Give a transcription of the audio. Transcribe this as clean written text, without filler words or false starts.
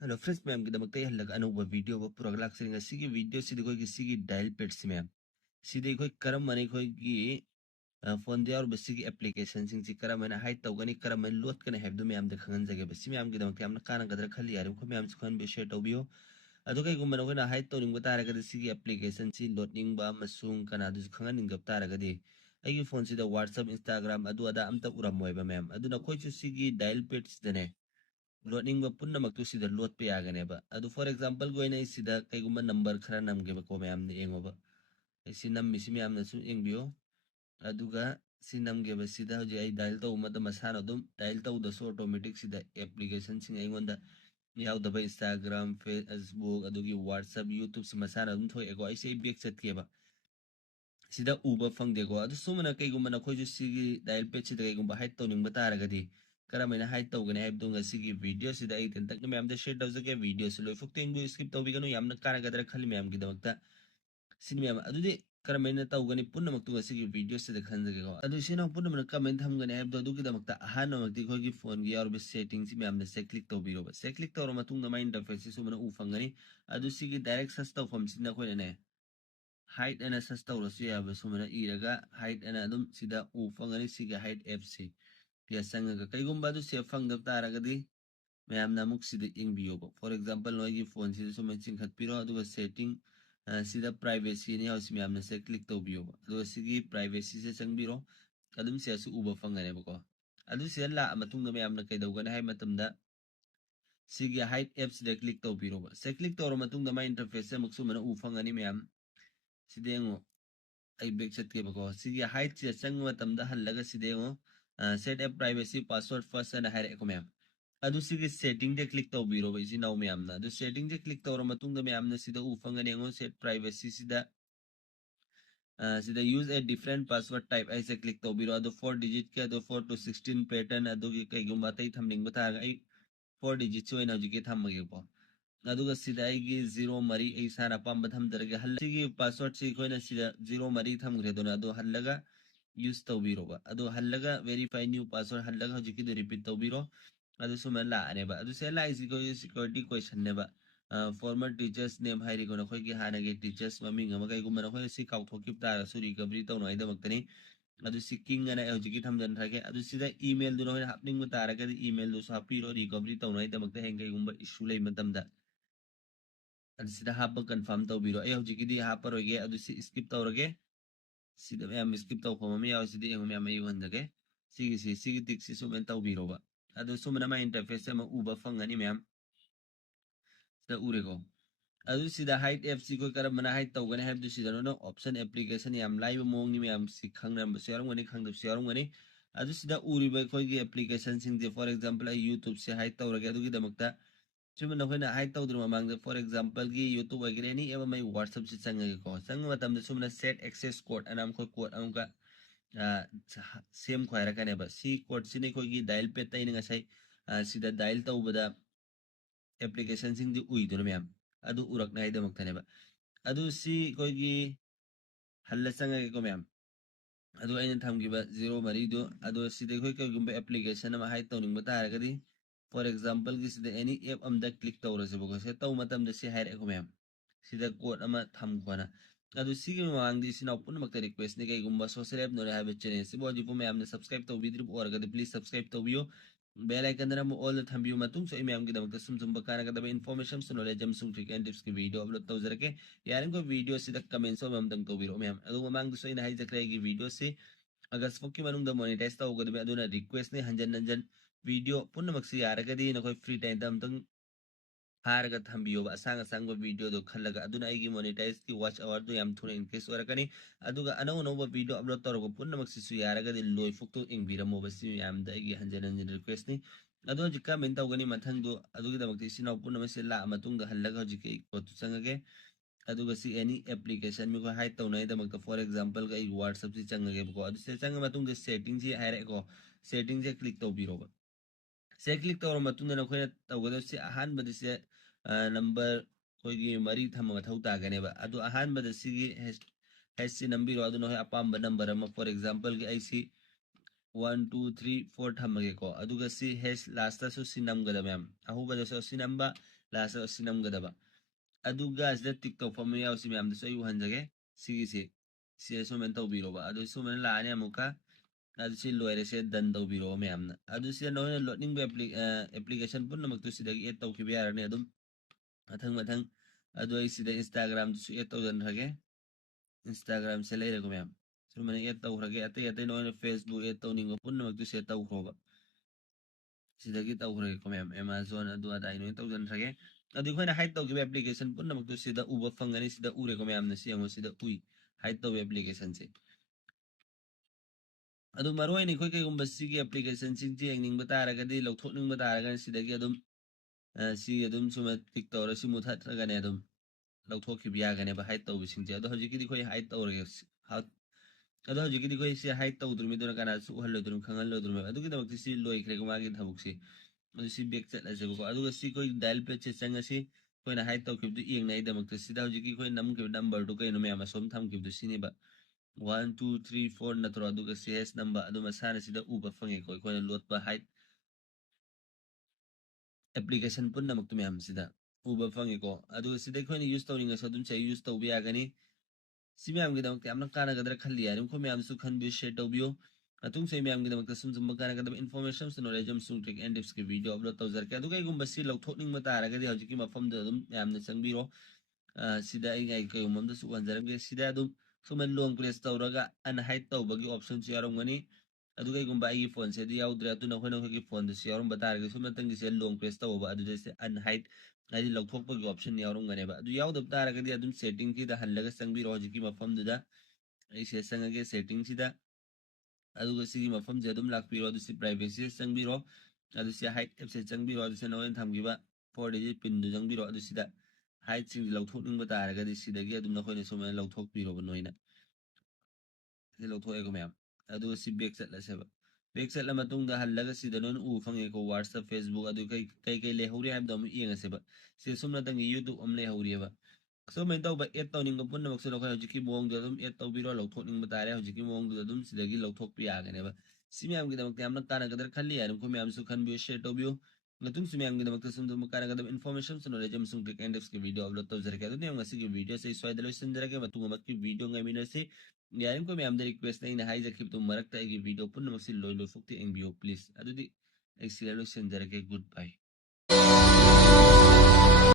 Hello friends, ma'am की दमकते हल्लग अनोबा video व पूरा लाख सिंगा सिगी वीडियो सिदी कोई किसी की डायल पेड से मैम सिदी कोई करम मने कोई की फोन दिया और बस की एप्लीकेशन सिंग सी करम मने हाइट तो गनी करम मने लोड करने है दो मैम देखन जगह बस मैम की दमकते हमने काना कदर खाली यार को मैम सुखान बे शेयर तो बियो अदो कई गुम्बन को ना हाइट तो निंग बता रहा कदर सिगी एप्लीकेशन सी लोडिंग बा मसूंग कना दु खंगा निंग बता रहा कदे अई फोन सिदा व्हाट्सएप इंस्टाग्राम अदु अदा अमता उरम मोय बा मैम अदु ना कोई चु सिगी डायल पेड सिदने loading ba punna maktu sida load pe agane ba adu for example go ina sida kai gumba number khara namge ba ko mayam ne engo ba si nam mi si mayam na su engbiyo aduga si namge ba sida je ai dial to ma da masana dum dial to da so automatic sida application sing ai gonda yaw da ba instagram facebook adugi whatsapp youtube si masana dum thoi ego ai sei back chat ke ba sida uba fangde go adu sumana kai gumba na khoi ju si dial page sida kai gumba height to ning ba tara gadi karamena height to gane haib dunga sigi video sida ai ten tak me am de share dawse ke video se loi fukte ingu skip to bigano yamna kara gadra khali me am gi damakta sin me am adu de karamena to gane punna maktu sigi video se de khan jage go adu sina punna mana comment ham gane haib do gi damakta ahana makti khoi gi phone gi or be settings me am de se click to biro ba se click to ro matung na ma interface su mana u fangani adu sigi direct sas to form sin na khoi ne height ana sas to ro su ya ba su mana iraga height ana adum sida u fangani sigi height fc ya sanga ga kai gumba du se fang dab tara ga di ma'am नामुक सिदा इंग बियो for example नोई phone सिदा सो मैं चिंखत पिरो अदुगा setting सिदा privacy ने हाउस मैम ने से क्लिक तो बियो अदुगा सिगी प्राइवेसी से संग बिरो अदुम से असु उबा फंगने बको अदु से ला मतुंग मैम ने कई दउगने हाय मतमदा सिगी हाइट एप सिदा क्लिक तो बिरो से क्लिक तो मतुंग मा इंटरफेस से मक्सु मना उ फंगनी मैम सिदेंगो आई बैक चट के बको सिगी हाइट से संग मतमदा हल्लगा सिदेंगो set app privacy password first and हायर एको मैम अदु सिगे सेटिंग दे क्लिक तो बिरो बै सिनाउ मैमना अदु सेटिंग दे क्लिक तौर मतुंग मैमना सिदा उफंगने ngo सेट प्राइवेसी सिदा use a different password type ऐसे क्लिक तो बिरो अदु 4 डिजिट के अदु 4 to 16 पैटर्न अदु की कई गुम्बा तई थमनिंग बता आई 4 डिजिट से ना जुके थमगे को अदुगा सिदा आई की 0 मरी ऐ सारा पम बथम दरगे हल सिगी पासवर्ड से कोइना सिदा 0 मरी थमगरे दोना अदु हल्लगा यूज तो बिरो बा अदु हल्लगा वेरीफाई न्यू पासवर्ड हल्लगा जुकी दो रिपीट तो बिरो अदु सुमन ला आने बा अदु से ला इसी को सिक्योरिटी क्वेश्चन ने बा फॉर्मर टीचर्स नेम हाइरी को नखोय की हाना के टीचर्स ममिंग अमा कई गुमन नखोय सि काउ थोकिप ता सु रिकवरी तो नोय दमक्तनी अदु सिकिंग अना एजुकी थमजन थाके अदु सिदा ईमेल दु नोय हापनिंग मता तारा के ईमेल दु सापीरो रिकवरी तो नोय दमक्ते हेंग कई गुम्बा इशू ले मतमदा अदु सिदा हाप कंफर्म तो बिरो ए एजुकी दी हाप रोगे अदु सि स्किप तो रगे सिदा मैम स्किप तो फॉर्म में याव सिदा एम मैम यवन दगे सिगी टिक सि सुमेन तो बिरो बा अदु सुमना मा इंटरफेस से म उबा फंगनी मैम दा उरेगो अदु सिदा हाइट एप सी को करम मना हाइट तौगने हैब दु सिदा नो ऑप्शन एप्लीकेशन याम लाइव मोंग नि मैम सि खंगनम सेरम गनि खंगदब सेरम गनि अदु सिदा उरिबा कोई की एप्लीकेशन सिंग दे फॉर एग्जांपल यूट्यूब से हाइट तौरगे अदु की दमकता चुम नखोना हाइट तौद्र ममांग फॉर एग्जांपल की यूट्यूब वगैरह नि एवं मैं व्हाट्सएप से संगे को संग मतम दे सुमना सेट एक्सेस कोड अनाम को कोड अमुका सेम खोयरा कने बस सी कोड सिने कोई की डायल पे तैन ngasai sida dial tawbada application sing di ui do ma'am adu urak na ida maktane ba adu si koi gi halla sanga ko ma'am adu aina thamgi ba 0 mari do adu si de koi ko gumba application ma hai tawning ba tar gadi for example gi sida any app am da click tawra se bo se taw matam da si hai ko ma'am sida code ama tham khona adu si gi mang di sina pun makta request ne kai gumba social app no ha be channel si bo ji po ma'am ne subscribe taw vidri or gadi please subscribe taw biyo bell icon दरा all थंबियो मतुंग सो मैम की दमक सुम सुम बकाना का दबे information so knowledge हम सुम ट्रिक एंड टिप्स की वीडियो अपलोड तो जरके यार को वीडियो से तक कमेंट सो हम तंग तो बिरो मैम अदु मांग सो इन हाई जकरे की वीडियो से अगर स्पोकी मनुंग द मोनेटाइज तो गदबे अदुना रिक्वेस्ट ने हंजन हंजन वीडियो पुन मक्सी यार गदी न कोई फ्री टाइम दम तंग हारगा थंबियो असंग असंग वीडियो दो खलगा अदुना आइगी मोनेटाइज की वॉच आवर दो याम थुने इनकेस ओरकनी अदुगा अनौ अनौ वीडियो अपलोड तौरगो पुन मक्सी सु यारगा दि लोय फुक्तो इंबिरमो बसी याम द आइगी हंजन हंजन रिक्वेस्ट नि अदो जिका मेन तौगनी मथंग दो अदुगी दमक्ति सिनाउ पुन मसे ला मतुंग द हल्लगा जिके को तुसंगगे अदुगा सी एनी एप्लीकेशन में को हाई तौनाय दमक फॉर एग्जांपल का व्हाट्सएप से चंगगे को अदु से चंग मतुंग द सेटिंग से हायरे को सेटिंग से क्लिक तो बिरो से क्लिक तौर मतुंग न खोय तौगद से अहान बद से नंबर कोई मरी थम मथौ तागने बा अदु अहान बद सिगी हैसी नंबर अदु न अपाम नंबर फॉर एग्जांपल की ऐसी 1 2 3 4 थमगे को अदुगा सी हेस लास्ट सु सी नमगदा मैम अहुबा दसो सी नंबा लास्ट सी नमगदा अदुगा इस टिक तो फॉर्म याव सी मैम दसो यु हंजगे सी सो मेन तो बिरोबा अदु सो मेन लाने अमुका अदु सी लोयरे से दन तो बिरो मैम ना अदु सी नो लोडिंग एप्लीकेशन पुन नमक तो सिदा एड तो खिबे यारने अदुम मथंग मथंग अदु आई सिदा इंस्टाग्राम सु एड तो जन रगे इंस्टाग्राम से ले रको मैम सो मैंने एड तो रगे अते अते नो फेसबुक एड तो निंगो पुन नमक तो से तो होगा सिदगी तो रगे को मैम अमेज़न अदु अदा नो तो जन रगे अदु खोना हाइड तो गिबे एप्लीकेशन पुन नमक तो सिदा उबा फंगनी सिदा उरे को मैम ने सियंगो सिदा उई हाइड तो एप्लीकेशन से अदु मरोय नि खोय केगुम बसिगी एप्लीकेशन सिंग जे निंग बतारगदि लौथोनिंग बतारगन सिदगी अदुम सी अदुम सुमा टिक तौर सि मुथात्रगने अदुम लौथोखिबि यागने बा हाइड तौबि सिंग जे अदु हजिकी दि खोय हाइड तौरगे अदु हजिकी दि खोय सि हाइड तौद्रुमि दुना काना सु हल्लोद्रुम खंगल्लोद्रुम अदु कि दमक्ति सि लोइख्रेगो मागी थबुकसि अदु सि बेक चटलासेबको अदु सि खोय डायल पे चे चंगसि खोयना हाइड तौखिबदु येंगनाइ दमक्ति सिदा हजिकी खोय नमखिबि नंबर दु कइनो मैम असोम थमखिबदु सिनेबा 1 2 3 4 नत्रो अदुगा CS नंबर अदु मसाना सिदा उबा फंगे कोइ खोय लोटबा हाइड एप्लीकेशन पुन्ना मक्तु मैम सिदा उबा फंगे को अदु सिदा खोय यूज तौरिंग सदुम से यूज तौबि यागनी सी मैम गिदम यामना काना गदर खल्ली यारिम खो मैम सु खन बि शेयर तौबियो अतुंग से मैम गिदम सुम सुम काना गदम इन्फॉर्मेशन सु नॉलेज हम सुम ट्रिक एंड टिप्स के वीडियो अपलोड तौजर के अदु कइगुम बसी लौथोकनिंग मता आरगदि हजिकी मफम दम मैम ने संगबिरो सिदा आई गाय कइगुम मम दसु वंजरम के सिदा अदुम सुमन लोंग प्रेस तौरगा अनहाइड तौबगी ऑप्शन सु यारमगनी अदु कइगुम बाई फोन से दि याउद्रे अतु नखोय नखोय फोन दसु यारम बतारगे सुमतंग से लोंग प्रेस तौबा अदु जैसे अनहाइड आई लौथोकपगी ऑप्शन यारमगनेबा अदु याउदब तारगदि अदुम सेटिंग की द हल्लगा संगबिरो हजिकी मफम दुदा आई से संगगे सेटिंग सिदा अदुगा सिगी मफम जे अदुम लाखपिरो अदु सि प्राइवेसी संगबिरो अदु सि हाइड एप से संगबिरो अदु से नोइन थमगिबा 4 डिजिट पिन दु संगबिरो अदु सिदा हाइड सिंग लौथोकनिंग बतारगदि सिदगी अदुम नखोयने सोमे लौथोकपिरो नोइना से लौथोएगो मैम अदु सि बेक चटलासेबा बेक चटला मतुंग दा हल्लगा सिदा नोन उ फंगे को WhatsApp Facebook अदु कई कई कई ले हौरि हाब दम येंगसेबा से सुमना तंग YouTube अम ले हौरिएबा सो मैं तो एड तौनिंग पुन मक्सु नखोय हजिकी मोंग दम एड तौबिरो लौथोकनिंग बतारे हजिकी मोंग दम सिदगी लौथोकपि यागनेबा सिमयाम गिदमक यामना काना गदर खल्ली यारम को मैम सु खन बि शेयर तौबियो नतुंग सिमयाम गिदमक सुम दुम काना गदम इन्फॉर्मेशन सु नॉलेज हम सुम क्लिक एंड के वीडियो अपलोड तौजर के अदु नेम ngasi के वीडियो से स्वाइदलो संजरगे मतुंग मत की वीडियो ngai से यारिम को मैम दे रिक्वेस्ट नहीं हाई जखिब तो मरक ताई की वीडियो पुन मक्सि लोय लोय फुक्ति एंबियो प्लीज अदुदी एक्सीलरो संजरगे गुड बाय